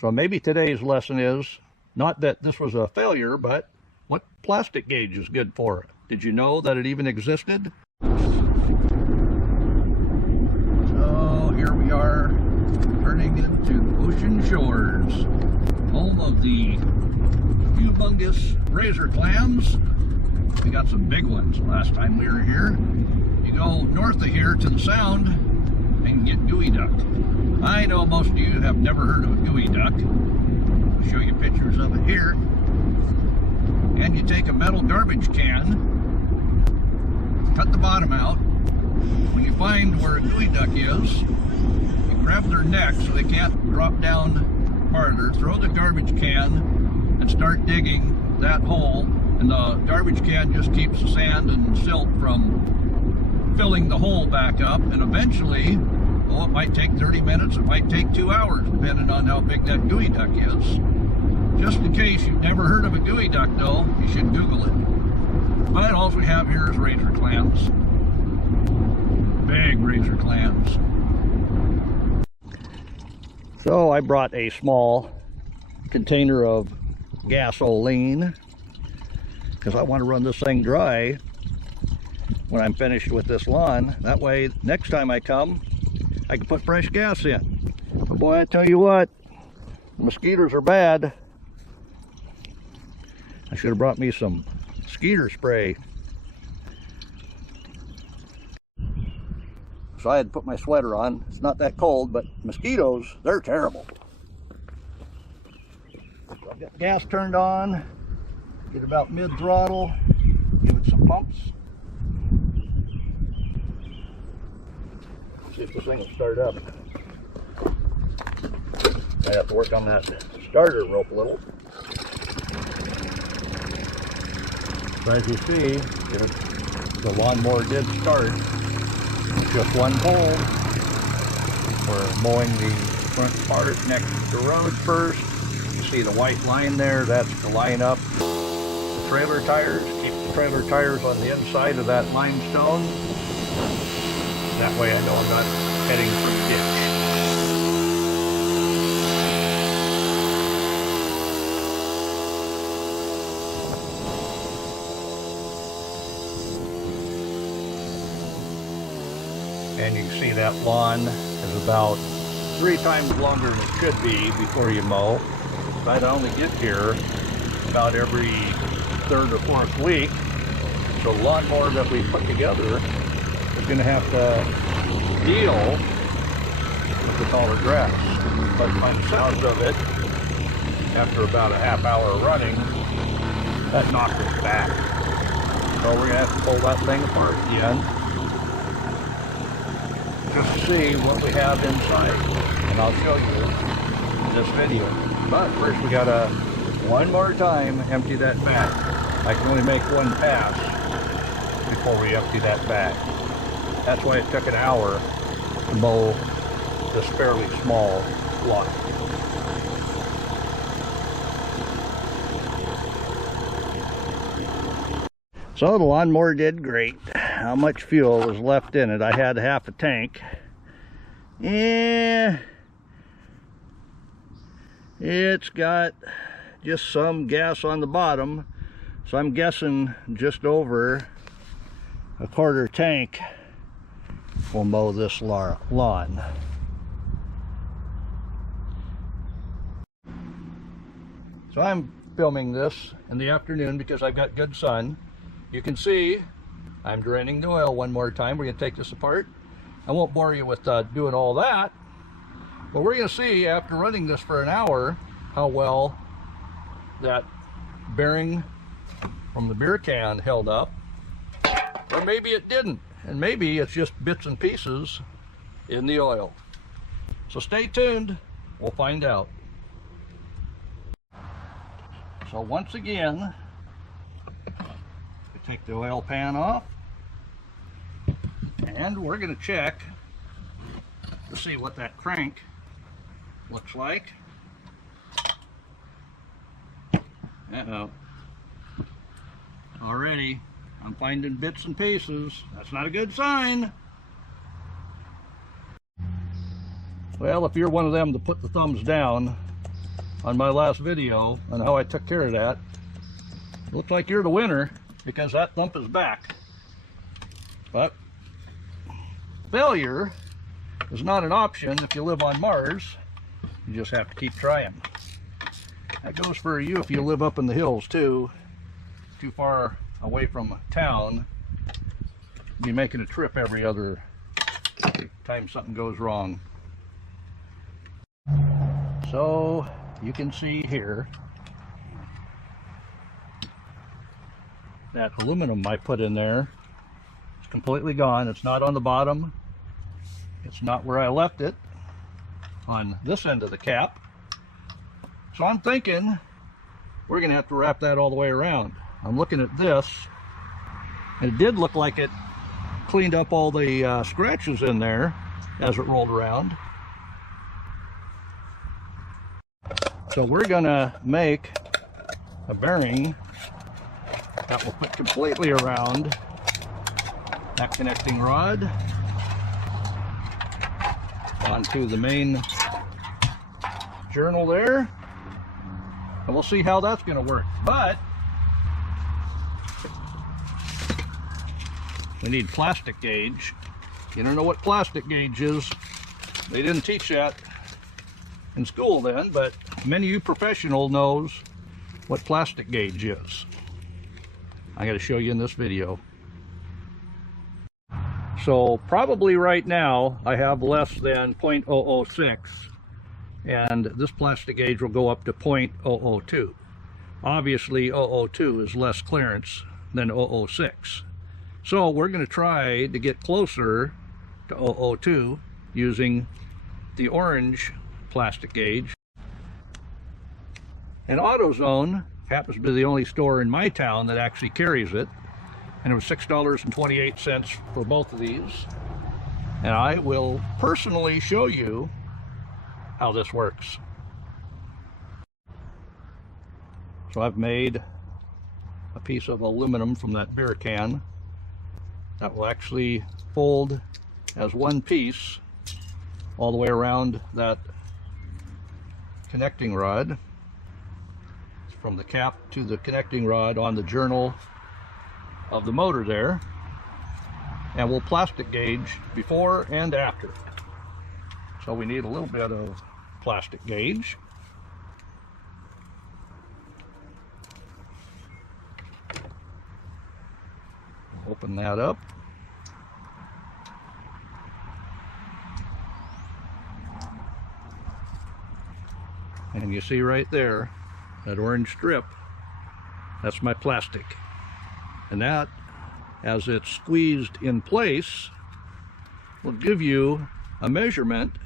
So maybe today's lesson is not that this was a failure, but what plastic gauge is good for. Did you know that it even existed? So here we are turning into Ocean Shores, home of the humongous razor clams. We got some big ones last time we were here. You go north of here to the sound and get geoduck. I know most of you have never heard of a geoduck. I'll show you pictures of it here. And you take a metal garbage can, cut the bottom out. When you find where a geoduck is, you grab their neck so they can't drop down farther, throw the garbage can, and start digging that hole. And the garbage can just keeps the sand and silt from filling the hole back up, and eventually, well, it might take 30 minutes, it might take 2 hours, depending on how big that geoduck is. Just in case you've never heard of a geoduck, though, you should Google it. But all we have here is razor clams. Big razor clams. So I brought a small container of gasoline because I want to run this thing dry when I'm finished with this lawn. That way, next time I come, I can put fresh gas in. But boy, I tell you what, mosquitoes are bad. I should have brought me some mosquito spray. So I had to put my sweater on. It's not that cold, but mosquitoes, they're terrible. So I've got gas turned on. Get about mid-throttle. Give it some pumps. See if this thing will start up. I have to work on that starter rope a little. So as you see, the lawnmower did start. Just one pole. We're mowing the front part next to the road first. You see the white line there, that's to line up the trailer tires. Keep the trailer tires on the inside of that limestone. That way I know I'm not heading for the ditch. And you can see that lawn is about 3 times longer than it should be before you mow. But I only get here about every 3rd or 4th week. So the lawnmower that we put together is going to have to deal with the taller grass. But by the sounds of it, after about a half hour running, that knocked us back. So we're going to have to pull that thing apart again, just to see what we have inside. And I'll show you in this video. But first we got to, one more time, empty that bag. I can only make one pass before we empty that bag. That's why it took an hour to mow this fairly small lot. So the lawnmower did great. How much fuel was left in it? I had half a tank. Yeah, it's got just some gas on the bottom, so I'm guessing just over a quarter tank will mow this lawn. So I'm filming this in the afternoon because I've got good sun. You can see I'm draining the oil one more time. We're going to take this apart. I won't bore you with doing all that, but we're going to see after running this for an hour how well that bearing from the beer can held up, or maybe it didn't, and maybe it's just bits and pieces in the oil. So stay tuned, we'll find out. So once again, we take the oil pan off, and we're going to check to see what that crank looks like. Uh-oh. Already, I'm finding bits and pieces. That's not a good sign. Well, if you're one of them to put the thumbs down, on my last video on how I took care of that. Looks like you're the winner because that thump is back. But failure is not an option if you live on Mars. You just have to keep trying. That goes for you if you live up in the hills too, too far away from town. You'll be making a trip every other time something goes wrong. So you can see here that aluminum I put in there is completely gone. It's not on the bottom. It's not where I left it on this end of the cap. So I'm thinking we're gonna have to wrap that all the way around. I'm looking at this, and it did look like it cleaned up all the scratches in there as it rolled around. So we're gonna make a bearing that will fit completely around that connecting rod onto the main journal there, and we'll see how that's going to work. But we need plastic gauge. You don't know what plastic gauge is. They didn't teach that in school then, but many of you professionals knows what plastic gauge is. I got to show you in this video. So probably right now I have less than 0.006, and this plastic gauge will go up to 0.002. Obviously 002 is less clearance than 006. So we're going to try to get closer to 002 using the orange plastic gauge. And AutoZone happens to be the only store in my town that actually carries it. And it was $6.28 for both of these. And I will personally show you how this works. So I've made a piece of aluminum from that beer can that will actually fold as one piece all the way around that connecting rod, from the cap to the connecting rod on the journal of the motor there, and we'll plastic gauge before and after. So we need a little bit of plastic gauge. Open that up. And you see right there, that orange strip, that's my plastic. And that, as it's squeezed in place, will give you a measurement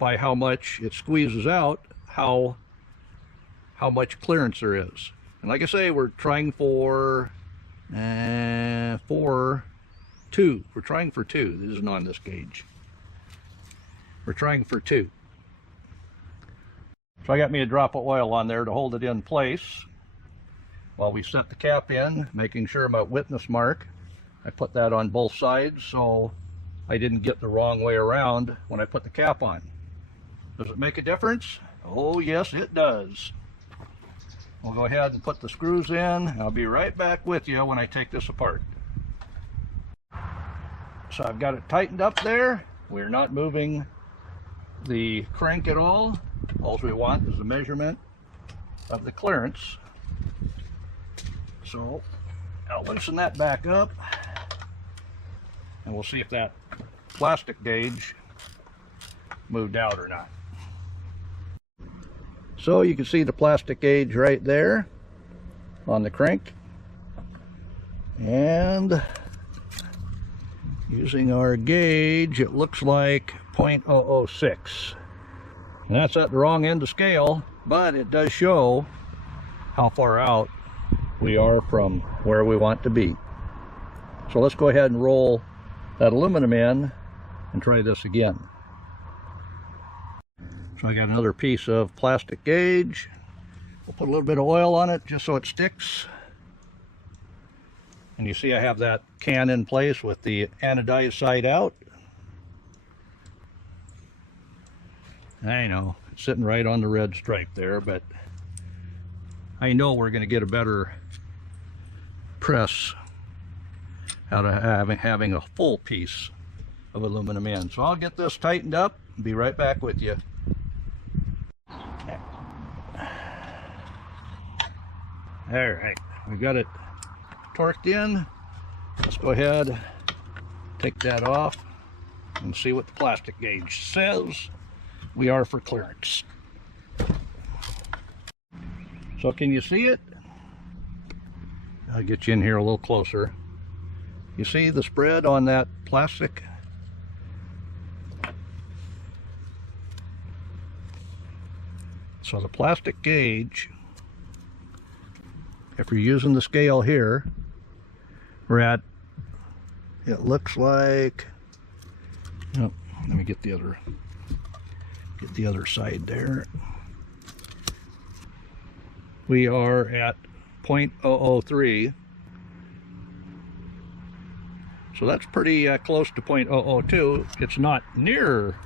by how much it squeezes out, how much clearance there is. And like I say, we're trying for 2. We're trying for 2. This isn't on this gauge. We're trying for 2. So I got me a drop of oil on there to hold it in place while we set the cap in, making sure my witness mark, I put that on both sides so I didn't get the wrong way around when I put the cap on. Does it make a difference? Oh yes, it does. We'll go ahead and put the screws in. I'll be right back with you when I take this apart. So I've got it tightened up there. We're not moving the crank at all. All we want is the measurement of the clearance. So I'll loosen that back up, and we'll see if that plastic gauge moved out or not. So you can see the plastic gauge right there on the crank, and using our gauge it looks like 0.006, and that's at the wrong end of scale, but it does show how far out we are from where we want to be. So let's go ahead and roll that aluminum in and try this again. So I got another piece of plastic gauge. We'll put a little bit of oil on it just so it sticks. And you see I have that can in place with the anodized side out. I know, sitting right on the red stripe there, but I know we're going to get a better press out of having a full piece of aluminum in. So I'll get this tightened up and be right back with you. All right, we got it torqued in. Let's go ahead, take that off, and see what the plastic gauge says. We are for clearance. So can you see it? I'll get you in here a little closer. You see the spread on that plastic? So the plastic gauge, if you're using the scale here, we're at, it looks like, oh, let me get the other side there. We are at 0.003. So that's pretty close to 0.002. It's not near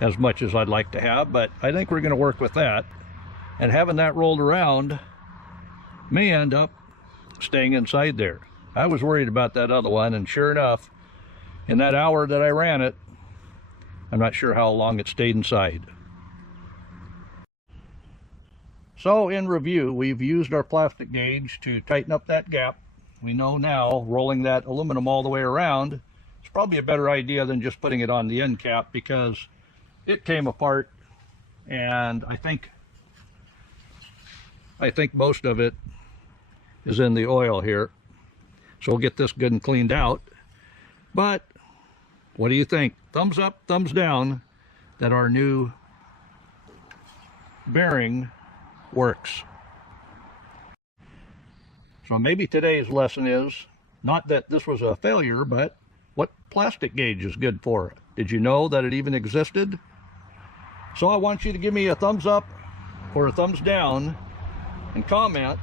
as much as I'd like to have, but I think we're going to work with that. And having that rolled around may end up staying inside there. I was worried about that other one, and sure enough, in that hour that I ran it, I'm not sure how long it stayed inside. So in review, we've used our plastic gauge to tighten up that gap. We know now rolling that aluminum all the way around is probably a better idea than just putting it on the end cap, because it came apart, and I think most of it is in the oil here. So we'll get this good and cleaned out. But what do you think? Thumbs up, thumbs down that our new bearing works. So maybe today's lesson is not that this was a failure, but what plastic gauge is good for. Did you know that it even existed? So I want you to give me a thumbs up or a thumbs down and comment.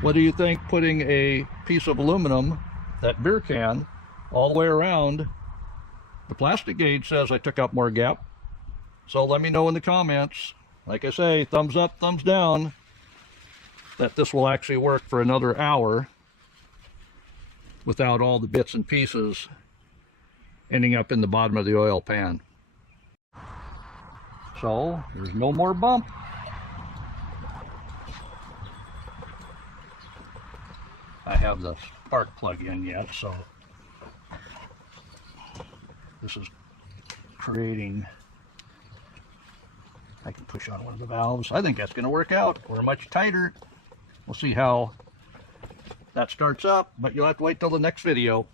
What do you think putting a piece of aluminum, that beer can, all the way around? The plastic gauge says I took up more gap. So let me know in the comments. Like I say, thumbs up, thumbs down, that this will actually work for another hour without all the bits and pieces ending up in the bottom of the oil pan. So there's no more bump. I have the spark plug in yet, so this is creating, I can push on one of the valves. I think that's going to work out. We're much tighter. We'll see how that starts up, but you'll have to wait till the next video.